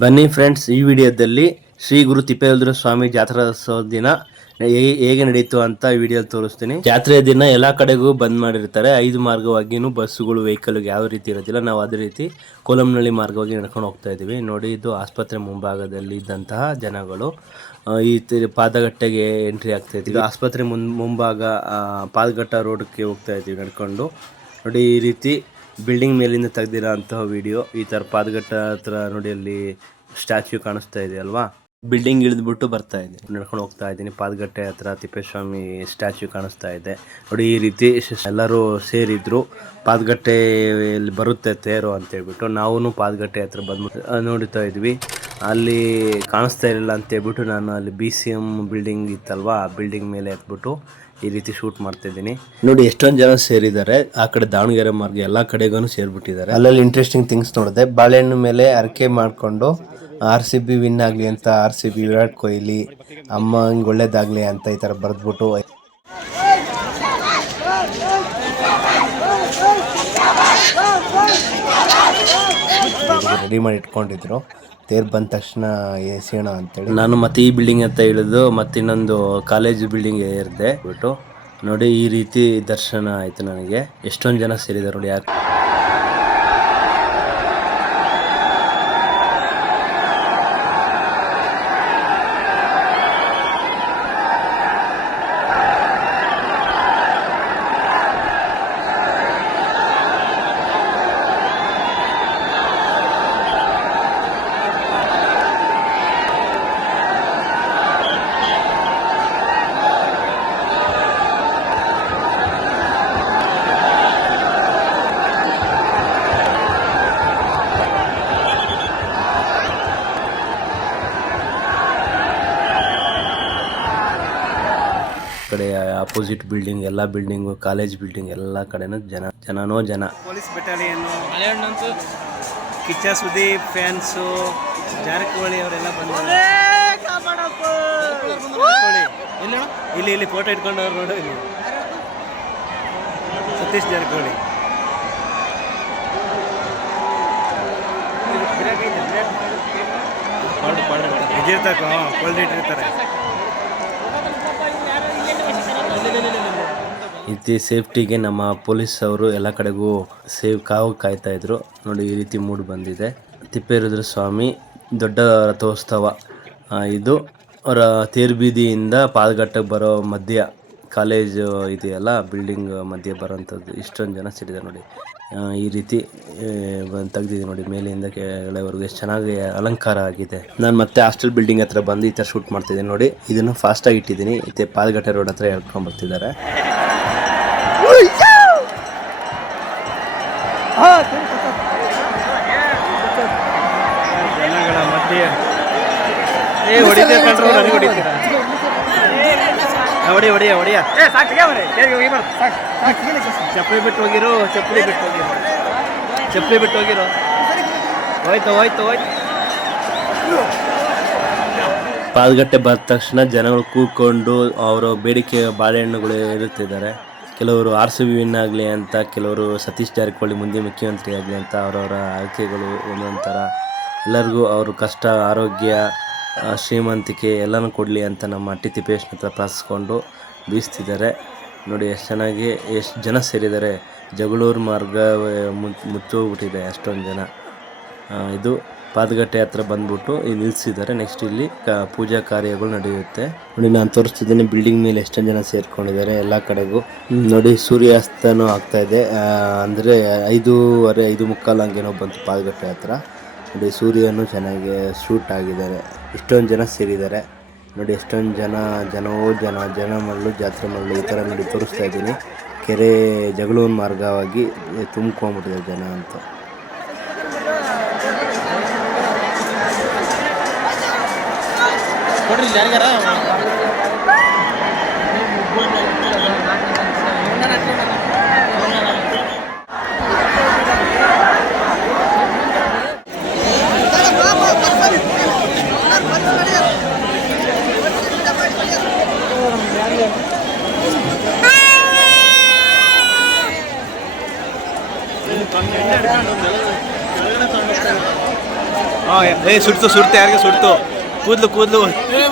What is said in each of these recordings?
ಬನ್ನಿ ಫ್ರೆಂಡ್ಸ್, ಈ ವಿಡಿಯೋದಲ್ಲಿ ಶ್ರೀ ಗುರು ತಿಪ್ಪೇರುದ್ರ ಸ್ವಾಮಿ ಜಾತ್ರೋತ್ಸವ ದಿನ ಹೇಗೆ ನಡೀತು ಅಂತ ವಿಡಿಯೋ ತೋರಿಸ್ತೀನಿ. ಜಾತ್ರೆಯ ದಿನ ಎಲ್ಲ ಕಡೆಗೂ ಬಂದ್ ಮಾಡಿರ್ತಾರೆ. ಐದು ಮಾರ್ಗವಾಗಿನೂ ಬಸ್ಸುಗಳು ವೆಹಿಕಲ್ ಯಾವ ರೀತಿ ಇರೋದಿಲ್ಲ. ನಾವು ಅದೇ ರೀತಿ ಕೋಲಂನಳ್ಳಿ ಮಾರ್ಗವಾಗಿ ನಡ್ಕೊಂಡು ಹೋಗ್ತಾ ಇದೀವಿ ನೋಡಿ, ಇದು ಆಸ್ಪತ್ರೆ ಮುಂಭಾಗದಲ್ಲಿ ಇದ್ದಂತಹ ಜನಗಳು ಈ ಪಾದಗಟ್ಟೆಗೆ ಎಂಟ್ರಿ ಆಗ್ತಾ ಇದ್ದೀವಿ. ಆಸ್ಪತ್ರೆ ಮುಂಭಾಗ ಪಾದಗಟ್ಟ ರೋಡ್ಗೆ ಹೋಗ್ತಾ ಇದ್ದೀವಿ ನಡ್ಕೊಂಡು. ನೋಡಿ, ಈ ರೀತಿ ಬಿಲ್ಡಿಂಗ್ ಮೇಲಿಂದ ತೆಗೆದಿರೋ ಅಂತಹ ವಿಡಿಯೋ, ಈ ಥರ ಪಾದಗಟ್ಟ ಹತ್ರ ನೋಡಿ ಅಲ್ಲಿ ಸ್ಟ್ಯಾಚ್ಯೂ ಕಾಣಿಸ್ತಾ ಇದೆ ಅಲ್ವಾ? ಬಿಲ್ಡಿಂಗ್ ಇಳಿದ್ಬಿಟ್ಟು ಬರ್ತಾ ಇದೆ. ನಡ್ಕೊಂಡು ಹೋಗ್ತಾ ಇದ್ದೀನಿ. ಪಾದಗಟ್ಟೆ ಹತ್ರ ತಿಪ್ಪೇಸ್ವಾಮಿ ಸ್ಟ್ಯಾಚ್ಯೂ ಕಾಣಿಸ್ತಾ ಇದೆ. ನೋಡಿ, ಈ ರೀತಿ ಎಲ್ಲರೂ ಸೇರಿದ್ರು. ಪಾದಗಟ್ಟೆಯಲ್ಲಿ ಬರುತ್ತೆ ತೇರು ಅಂತ ಹೇಳ್ಬಿಟ್ಟು ನಾವು ಪಾದಗಟ್ಟೆ ಹತ್ರ ಬಂದ್ಬಿಟ್ಟು ನೋಡ್ತಾ ಇದ್ವಿ. ಅಲ್ಲಿ ಕಾಣಿಸ್ತಾ ಇರಲಿಲ್ಲ ಅಂತ ಹೇಳ್ಬಿಟ್ಟು ನಾನು ಅಲ್ಲಿ ಬಿ ಸಿ ಎಂ ಬಿಲ್ಡಿಂಗ್ ಇತ್ತಲ್ವಾ? ಆ ಬಿಲ್ಡಿಂಗ್ ಮೇಲೆ ಎತ್ಬಿಟ್ಟು ಈ ರೀತಿ ಶೂಟ್ ಮಾಡ್ತಾ ಇದ್ದೀನಿ. ನೋಡಿ ಎಷ್ಟೊಂದು ಜನ ಸೇರಿದ್ದಾರೆ. ಆ ಕಡೆ ದಾವಣಗೆರೆ ಮಾರ್ಗ ಎಲ್ಲಾ ಕಡೆಗೂ ಸೇರ್ಬಿಟ್ಟಿದ್ದಾರೆ. ಅಲ್ಲಲ್ಲಿ ಇಂಟ್ರೆಸ್ಟಿಂಗ್ ಥಿಂಗ್ಸ್ ನೋಡಿದೆ. ಬಾಳೆಹಣ್ಣು ಮೇಲೆ ಅರಕೆ ಮಾಡಿಕೊಂಡು ಆರ್ ಸಿ ಬಿ ವಿನ್ ಆಗಲಿ ಅಂತ R C B Virat Kohli ಅಮ್ಮ ಹಿಂಗೆ ಒಳ್ಳೇದಾಗಲಿ ಅಂತ ಈ ಥರ ಬರೆದ್ಬಿಟ್ಟು. ರೆಡಿ ಮಾಡಿ ಇಟ್ಕೊಂಡಿದ್ರು. ತೇರ್ ಬಂದ ತಕ್ಷಣ ಎಸೆಯೋಣ ಅಂತೇಳಿ. ನಾನು ಮತ್ತೆ ಈ ಬಿಲ್ಡಿಂಗ್ ಅಂತ ಹೇಳಿದ್ದು, ಮತ್ತೆ ಇನ್ನೊಂದು ಕಾಲೇಜ್ ಬಿಲ್ಡಿಂಗ್ ಏರಿದೆ ಬಿಟ್ಟು. ನೋಡಿ ಈ ರೀತಿ ದರ್ಶನ ಆಯ್ತು ನನಗೆ. ಎಷ್ಟೊಂದು ಜನ ಸೇರಿದ್ದಾರೆ ನೋಡಿ ಯಾಕೆ ಕಡೆ ಅಪೋಸಿಟ್ ಬಿಲ್ಡಿಂಗ್ ಎಲ್ಲ ಬಿಲ್ಡಿಂಗ್ ಕಾಲೇಜ್ ಬಿಲ್ಡಿಂಗ್ ಎಲ್ಲ ಕಡೆನೂ ಜನ ಜನನೋ ಜನ police battalion Kichcha Sudeep fans Jarkiholi ಅವರೆಲ್ಲ ಬಂದಿದ್ದಾರೆ ಇಲ್ಲಿ ಇಲ್ಲಿ ಫೋಟೋ ಇಟ್ಕೊಂಡವ್ರು ನೋಡು ಇಲ್ಲಿ ಸತೀಶ್ ಜಾರಕಿಹೊಳಿ ಇದಿರ್ತಾಕ ಕೋಲ್ಡ್ ಇಟ್ಟಿರ್ತಾರೆ ಇತಿ ಸೇಫ್ಟಿಗೆ ನಮ್ಮ ಪೊಲೀಸ್ ಅವರು ಎಲ್ಲ ಕಡೆಗೂ ಸೇವ್ ಕಾವು ಕಾಯ್ತಾ ಇದ್ರು. ನೋಡಿ, ಈ ರೀತಿ ಮೂಡ್ ಬಂದಿದೆ. ತಿಪ್ಪೇರುದ್ರ ಸ್ವಾಮಿ, ದೊಡ್ಡ ರಥೋತ್ಸವ. ಇದು ಅವರ ತೇರ್ಬೀದಿಯಿಂದ ಪಾದಗಟ್ಟಕ್ಕೆ ಬರೋ ಮಧ್ಯ, ಕಾಲೇಜು ಇದೆಯಲ್ಲ, ಬಿಲ್ಡಿಂಗ್ ಮಧ್ಯೆ ಬರೋಂಥದ್ದು. ಇಷ್ಟೊಂದು ಜನ ಸೇರಿದ್ದಾರೆ ನೋಡಿ. ಈ ರೀತಿ ತೆಗ್ದಿದೆ ನೋಡಿ. ಮೇಲಿಂದ ಕೆಳವರೆಗೂ ಎಷ್ಟು ಚೆನ್ನಾಗಿ ಅಲಂಕಾರ ಆಗಿದೆ. ನಾನು ಮತ್ತೆ ಹಾಸ್ಟೆಲ್ ಬಿಲ್ಡಿಂಗ್ ಹತ್ರ ಬಂದು ಈ ಥರ ಶೂಟ್ ಮಾಡ್ತಿದ್ದೀನಿ ನೋಡಿ. ಇದನ್ನು ಫಾಸ್ಟಾಗಿ ಇಟ್ಟಿದ್ದೀನಿ. ಮತ್ತೆ ಪಾದಗಟ್ಟೆ ರೋಡ್ ಹತ್ರ ಎಳ್ಕೊಂಡು ಬರ್ತಿದ್ದಾರೆ ಜನಗಳ ಮಧ್ಯೆ. ಹೊಡಿ ಹೊಡಿಯ ಹೊಡಿಯ. ಚಪ್ಪಲಿ ಬಿಟ್ಟು ಹೋಗಿರು ಚಪ್ಪಲಿ ಬಿಟ್ಟು ಹೋಗಿರು. ಚಪ್ಪಲಿ ಬಿಟ್ಟು ಹೋಗಿರು. ಹೋಯ್ತು ಹೋಯ್ತು ಹೋಯ್ತು. ಪಾದಗಟ್ಟೆ ಬಂದ ತಕ್ಷಣ ಜನಗಳು ಕೂತ್ಕೊಂಡು ಅವರ ಬೇಡಿಕೆ ಬಾಳೆಹಣ್ಣುಗಳು ಇರುತ್ತಿದ್ದಾರೆ ಕೆಲವರು ಆರ್ ಸಿ ಬಿ ವಿನ್ ಆಗಲಿ ಅಂತ ಕೆಲವರು ಸತೀಶ್ ಜಾರಕಿಹೊಳಿ ಮುಂದೆ ಮುಖ್ಯಮಂತ್ರಿ ಆಗಲಿ ಅಂತ ಅವರವರ ಆಯ್ಕೆಗಳು ಒಂದೊಂದು ಥರ ಎಲ್ಲರಿಗೂ ಅವರು ಕಷ್ಟ ಆರೋಗ್ಯ ಶ್ರೀಮಂತಿಕೆ ಎಲ್ಲನೂ ಕೊಡಲಿ ಅಂತ ನಮ್ಮ ಅಟ್ಟಿ ತಿಪ್ಪೇಶ್ನ ಹತ್ರ ಪ್ರಾರ್ಥಿಸ್ಕೊಂಡು ಬೀಸ್ತಿದ್ದಾರೆ. ನೋಡಿ, ಎಷ್ಟು ಚೆನ್ನಾಗಿ ಎಷ್ಟು ಜನ ಸೇರಿದ್ದಾರೆ. ಜಗಳೂರು ಮಾರ್ಗ ಮುಚ್ಚ ಮುಚ್ಚೋಗ್ಬಿಟ್ಟಿದೆ ಅಷ್ಟೊಂದು ಜನ. ಇದು ಪಾದಗಟ್ಟೆ ಹತ್ರ ಬಂದ್ಬಿಟ್ಟು ಇಲ್ಲಿ ನಿಲ್ಲಿಸಿದ್ದಾರೆ ನೆಕ್ಸ್ಟ್ ಇಲ್ಲಿ ಕ- ಪೂಜಾ ಕಾರ್ಯಗಳು ನಡೆಯುತ್ತೆ. ನೋಡಿ, ನಾನು ತೋರಿಸ್ತಿದ್ದೀನಿ ಬಿಲ್ಡಿಂಗ್ ಮೇಲೆ ಎಷ್ಟೊಂದು ಜನ ಸೇರಿಕೊಂಡಿದ್ದಾರೆ ಎಲ್ಲ ಕಡೆಗೂ. ನೋಡಿ, ಸೂರ್ಯಾಸ್ತನೂ ಆಗ್ತಾ ಇದೆ. ಅಂದ್ರೆ ಐದೂವರೆ, ಐದು ಮುಕ್ಕಾಲು ಹಂಗೇನೋ ಬಂತು ಪಾದಗಟ್ಟೆ ಹತ್ರ. ನೋಡಿ, ಸೂರ್ಯನು ಚೆನ್ನಾಗಿ ಶೂಟ್ ಆಗಿದ್ದಾರೆ. ಇಷ್ಟೊಂದು ಜನ ಸೇರಿದ್ದಾರೆ. ನೋಡಿ, ಎಷ್ಟೊಂದು ಜನ ಜನವೋ ಜನ ಜನ ಮಲ್ಲು ಜಾತ್ರೆ ಮಲ್ಲು ಈ ಥರ ನೋಡಿ ತೋರಿಸ್ತಾ ಇದ್ದೀನಿ. ಕೆರೆ ಜಗಳೂರು ಮಾರ್ಗವಾಗಿ ತುಂಬ್ಕೊಂಡ್ಬಿಟ್ಟಿದೆ ಜನ ಅಂತ. ಏ ಸುಡ್ತು ಸುಡ್ತು ಯಾರಿಗೆ ಸುಡ್ತು? ಕೂದ್ಲು ಕೂದ್ಲು.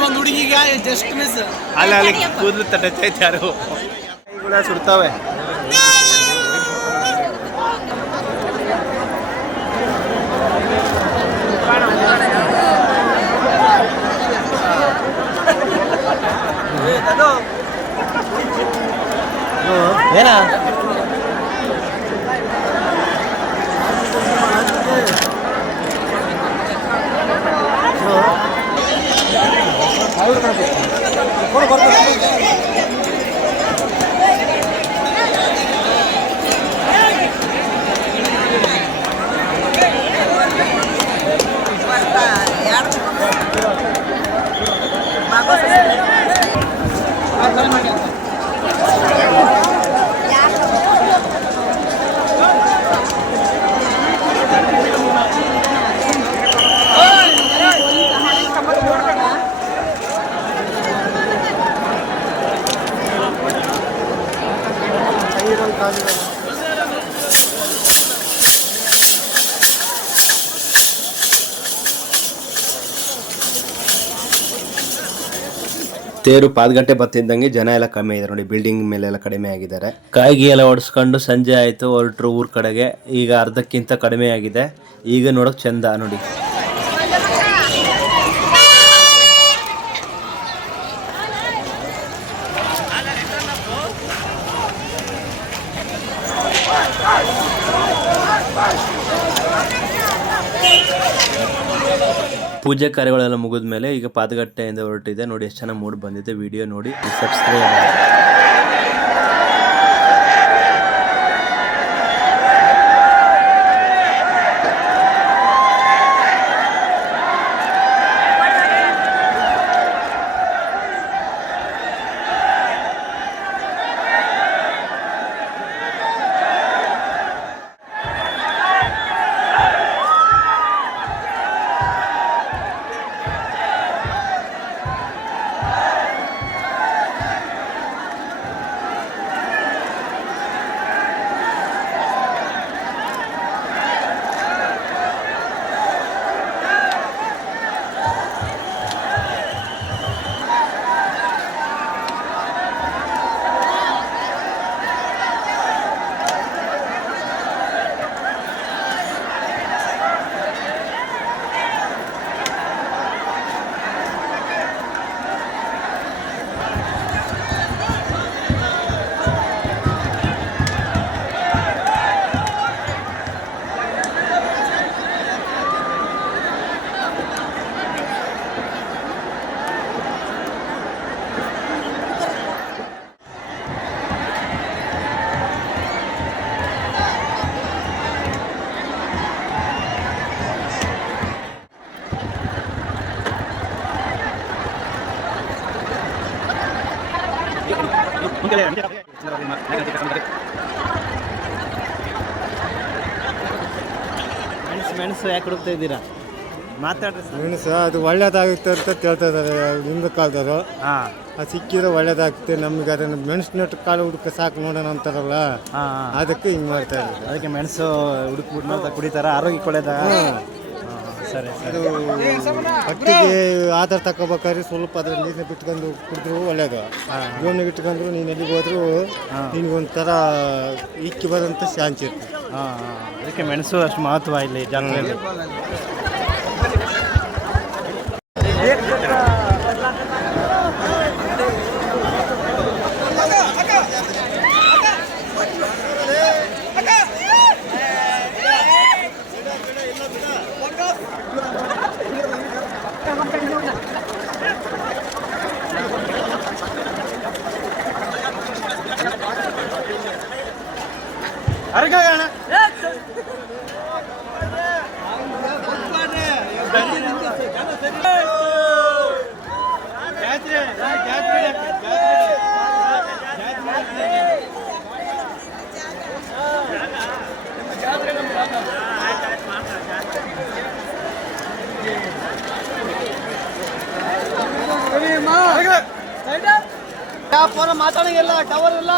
ಒಂದು ಹುಡುಗಿಗೆ ಜಸ್ಟ್ ಮಿಸ್ ಅಲ್ಲ ಅಲ್ಲಿ ಕೂದ್ಲು ಆಯ್ತು ಯಾರು? ಸುಡ್ತಾವೆ. ಏನ? ಕೊಡು ತೇರು ಪಾದಗಂಟೆ ಬತ್ತಿದ್ದಂಗೆ ಜನ ಎಲ್ಲ ಕಮ್ಮಿ ಇದ್ದಾರೆ ನೋಡಿ ಬಿಲ್ಡಿಂಗ್ ಮೇಲೆ ಎಲ್ಲ ಕಡಿಮೆ ಆಗಿದ್ದಾರೆ. ಕಾಯಿಗೆ ಎಲ್ಲ ಹೊಡ್ಸ್ಕೊಂಡು ಸಂಜೆ ಆಯ್ತು, ಹೊರಟ್ರು ಊರ್ ಕಡೆಗೆ. ಈಗ ಅರ್ಧಕ್ಕಿಂತ ಕಡಿಮೆ ಆಗಿದೆ. ಈಗ ನೋಡಕ್ ಚಂದ ನೋಡಿ. ಪೂಜೆ ಕಾರ್ಯಗಳೆಲ್ಲ ಮುಗಿದ ಮೇಲೆ ಈಗ ಪಾದಗಟ್ಟೆಯಿಂದ ಹೊರಟಿದೆ. ನೋಡಿ, ಎಷ್ಟು ಚೆನ್ನಾಗಿ ಮೂಡ್ ಬಂದಿದೆ. ವಿಡಿಯೋ ನೋಡಿ, ಸಬ್ಸ್ಕ್ರೈಬ್ ಮೆಣಸು ಮೆಣಸು ಯಾಕೆ ಹುಡುಕ್ತಾ ಇದ್ದೀರಾ? ಮಾತಾಡ್ರಿ ಮೆಣಸು ಅದು ಒಳ್ಳೇದಾಗುತ್ತೆ ಅಂತ ಕೇಳ್ತಾ ಇದ್ದಾರೆ ಹಿಂದೆ ಕಾಲದವರು. ಹಾಂ. ಅದು ಸಿಕ್ಕಿದ್ರೆ ಒಳ್ಳೇದಾಗುತ್ತೆ ನಮ್ಗೆ ಅದನ್ನು ಮೆಣಸು ನೆಟ್ಟು ಕಾಲು ಹುಡುಕ ಸಾಕು ನೋಡೋಣ ಅಂತಾರಲ್ಲ ಅದಕ್ಕೆ ಹಿಂಗೆ ಮಾಡ್ತಾ ಇದ್ದಾರೆ. ಅದಕ್ಕೆ ಮೆಣಸು ಹುಡುಕ್ಬಿಟ್ಟು ಅಂತ ಕುಡಿತಾರ ಆರೋಗ್ಯಕ್ಕೆ ಒಳ್ಳೇದ? ಸರಿ ಸರಿ. ಅದು ಹೊಟ್ಟಿಗೆ ಆಧಾರ ತಗೋಬೇಕಾದ್ರೆ ಸ್ವಲ್ಪ ಅದ್ರ ನೀರನ್ನ ಬಿಟ್ಕೊಂಡು ಕುಡಿದ್ರು ಒಳ್ಳೇದು. ಗೋಣಿಗೆ ಇಟ್ಕೊಂಡ್ರು ನೀನು ಎಲ್ಲಿಗೆ ಹೋದ್ರು ನಿನಗೊಂಥರ ಇಕ್ಕಿ ಬರೋಂಥ ಶಾಂತಿ ಇರ್ತದೆ ಹಾಂ ಅದಕ್ಕೆ ಮೆಣಸು ಅಷ್ಟು ಮಹತ್ವ ಇಲ್ಲಿ ಜಾತ್ರೆಯಲ್ಲಿ ಫೋನ್ ಮಾತಾಡಂಗಿಲ್ಲ ಟವರ್ ಇಲ್ಲ